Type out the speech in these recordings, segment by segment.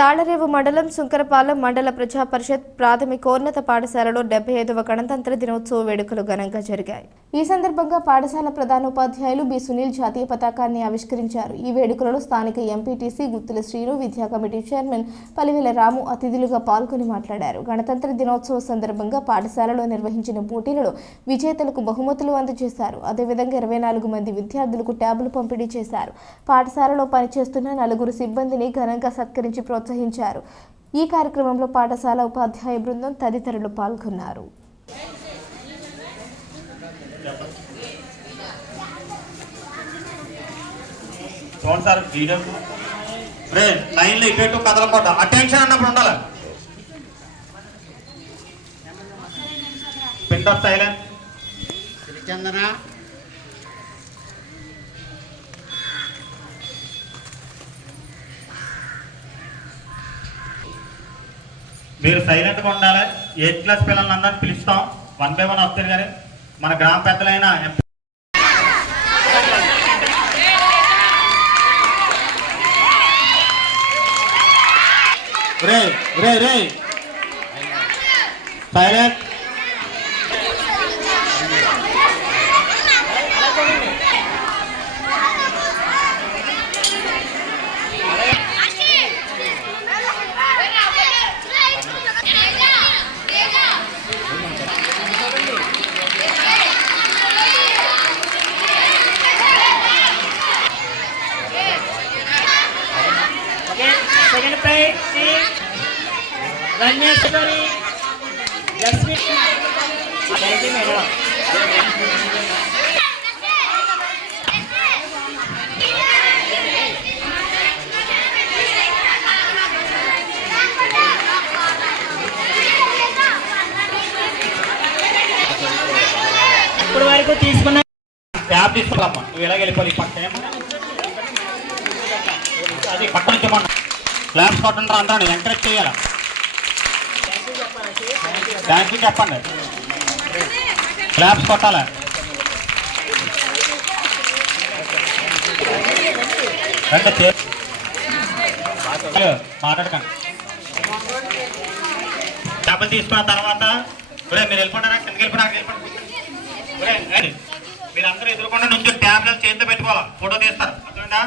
తాళరేవు మండలం సుంకరపాలెం మండల ప్రజా పరిషత్ ప్రాథమికోన్నత పాఠశాలలో డెబ్బై ఐదవ గణతంత్ర దినోత్సవ వేడుకలు ఘనంగా జరిగాయి. ఈ సందర్భంగా పాఠశాల ప్రధానోపాధ్యాయులు బి. సునీల్ జాతీయ పతాకాన్ని ఆవిష్కరించారు. ఈ వేడుకలలో స్థానిక ఎంపీటీసీ గుత్తుల శ్రీను విద్యా కమిటీ చైర్మన్ పలివెల రాము అతిథులుగా పాల్గొని మాట్లాడారు. గణతంత్ర దినోత్సవ సందర్భంగా పాఠశాలలో నిర్వహించిన పోటీలలో విజేతలకు బహుమతులు అందజేశారు. అదేవిధంగా ఇరవై నాలుగు మంది విద్యార్థులకు ట్యాబులు పంపిణీ చేశారు. పాఠశాలలో పనిచేస్తున్న నలుగురు సిబ్బందిని ఘనంగా సత్కరించి ప్రోత్సహించారు. ఈ కార్యక్రమంలో పాఠశాల ఉపాధ్యాయ బృందం తదితరులు పాల్గొన్నారు. చూడండి సార్ వీడియో. రే లైన్లో ఇటు ఇటు కదలకూడదు అటెన్షన్ అన్నప్పుడు ఉండాలి? పిండ్ ఆఫ్ సైలెన్స్ చందన మీరు సైలెంట్గా ఉండాలి. ఎయిత్ క్లాస్ పిల్లల్ని అందరిని పిలుస్తాం. వన్ బై వన్ వస్తారు కానీ మన గ్రామ పెద్దలైన రే రే రే silent second prize Ranyeshwari Jasmith madam ఇప్పుడు వరకు తీసుకున్న ట్యాబ్ తీసుకోవాలమ్మా నువ్వు ఎలాగ వెళ్ళిపోవాలి? పక్కన అది పక్కన నుంచి క్లాప్స్ కొట్టండి అందరూ ఎంకరేజ్ చేయాలి? థ్యాంక్ యూ చెప్పండి. క్లాప్స్ కొట్టాలి? రండి హలో, మాట్లాడకండి. డబ్బులు తీసుకున్న తర్వాత ఇప్పుడే మీరు వెళ్ళిపోండి కిందకి వెళ్ళిపోయి నాకు వెళ్ళిపోండి మీరు అందరూ మీరందరూ ఎదురుకుండా నుంచి ట్యాబ్లెట్ చేతితో పెట్టుకోవాలి? ఫోటో తీస్తారు. అర్థమైందా?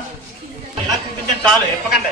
ఇలా చూపించండి చాలు ఎప్పకండి.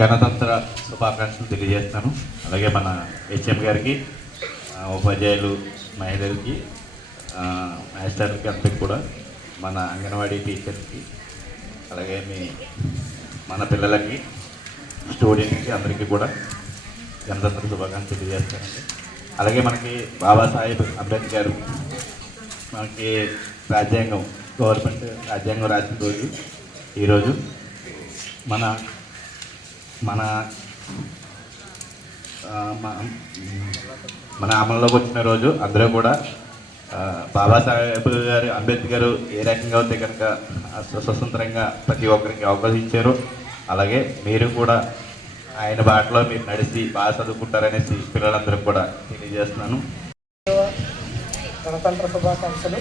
గణతంత్ర శుభాకాంక్షలు తెలియజేస్తాను. అలాగే మన హెచ్ఎం గారికి ఉపాధ్యాయులు మహిళలకి మాస్టర్కి అంతకు అందరికి కూడా మన అంగన్వాడీ టీచర్కి అలాగే మీ మన పిల్లలకి స్టూడెంట్కి అందరికీ కూడా గణతంత్ర శుభాకాంక్షలు తెలియజేస్తానండి. అలాగే మనకి బాబాసాహెబ్ అంబేద్కర్ మనకి రాజ్యాంగం గవర్నమెంట్ రాజ్యాంగం రాసిన రోజు ఈరోజు మన మన మన అమల్లోకి వచ్చిన రోజు అందరూ కూడా బాబాసాహెబ్ గారు అంబేద్కర్ ఏ రకంగా అయితే కనుక స్వతంత్రంగా ప్రతి ఒక్కరికి అవకాశం ఇచ్చారు. అలాగే మీరు కూడా ఆయన బాటలో మీరు నడిచి బాగా చదువుకుంటారనేసి పిల్లలందరూ కూడా తెలియజేస్తున్నాను. గణతంత్ర శుభాకాంక్షలు.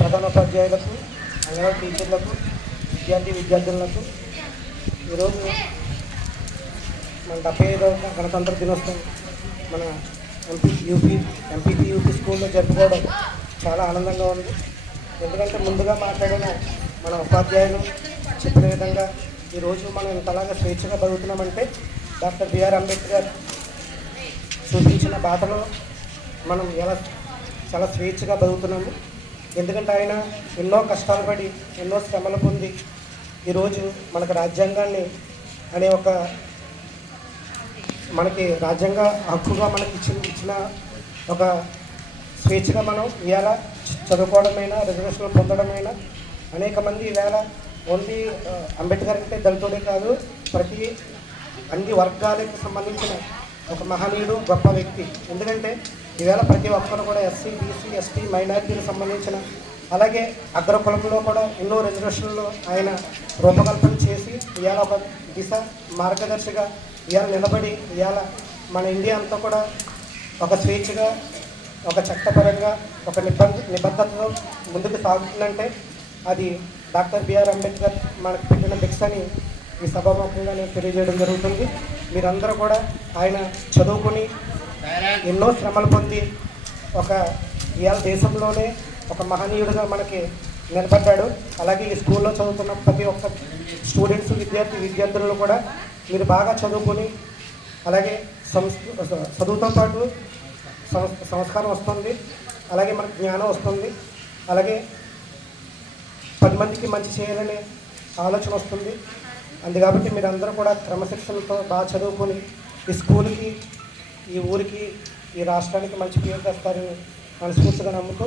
ప్రధానోపాధ్యాయులకు అంగన్వాడీ టీచర్లకు విద్యార్థి విద్యార్థులకు ఈరోజు మన డెబ్బై ఐదవ గణతంత్ర దినోత్సవం మన ఎంపీ యూపీ ఎంపీపీ యూపీ స్కూల్లో జరుపుకోవడం చాలా ఆనందంగా ఉంది. ఎందుకంటే ముందుగా మాట్లాడిన మన ఉపాధ్యాయులు చెప్పిన విధంగా ఈరోజు మనం ఇంతలాగా స్వేచ్ఛగా బతుకుతున్నామంటే డాక్టర్ బిఆర్ అంబేద్కర్ చూపించిన బాటలో మనం ఎలా చాలా స్వేచ్ఛగా బతుకుతున్నాము. ఎందుకంటే ఆయన ఎన్నో కష్టాలు పడి ఎన్నో శ్రమలు పొంది ఈరోజు మనకు రాజ్యాంగాన్ని అనే ఒక మనకి రాజ్యాంగ హక్కుగా మనకి ఇచ్చిన ఇచ్చిన ఒక స్వేచ్ఛగా మనం ఇవాళ చదువుకోవడమైనా రిజర్వేషన్లు పొందడమైనా అనేక మంది ఈవేళ ఓన్లీ అంబేద్కర్ అంటే దళితుడే కాదు ప్రతి అన్ని వర్గాలకు సంబంధించిన ఒక మహనీయుడు గొప్ప వ్యక్తి. ఎందుకంటే ఈవేళ ప్రతి ఒక్కరు కూడా ఎస్సీ బీసీ ఎస్టీ మైనారిటీకి సంబంధించిన అలాగే అగ్రకులంలో కూడా ఎన్నో రిజర్వేషన్లు ఆయన రూపకల్పన చేసి ఇవాళ ఒక దిశ మార్గదర్శిగా ఇవాళ నిలబడి ఇవాళ మన ఇండియా అంతా కూడా ఒక స్వేచ్ఛగా ఒక చట్టపరంగా ఒక నిబంధ నిబద్ధతతో ముందుకు సాగుతుందంటే అది డాక్టర్ బిఆర్ అంబేద్కర్ మనకు పెట్టిన భిక్ష అని ఈ సభాముఖంగా నేను తెలియజేయడం జరుగుతుంది. మీరందరూ కూడా ఆయన చదువుకుని ఎన్నో శ్రమలు పొంది ఒక ఇవాళ దేశంలోనే ఒక మహనీయుడిగా మనకి నిలబడ్డాడు. అలాగే ఈ స్కూల్లో చదువుతున్న ప్రతి ఒక్క స్టూడెంట్స్ విద్యార్థి విద్యార్థులను కూడా మీరు బాగా చదువుకొని అలాగే సంస్కృ చదువుతో పాటు సంస్ సంస్కారం వస్తుంది. అలాగే మనకు జ్ఞానం వస్తుంది. అలాగే పది మందికి మంచి చేయాలనే ఆలోచన వస్తుంది. అందు కాబట్టి మీరందరూ కూడా క్రమశిక్షణతో బాగా చదువుకొని ఈ స్కూల్కి ఈ ఊరికి ఈ రాష్ట్రానికి మంచి పేరు తెస్తారని మనస్ఫూర్తిగా నమ్ముతూ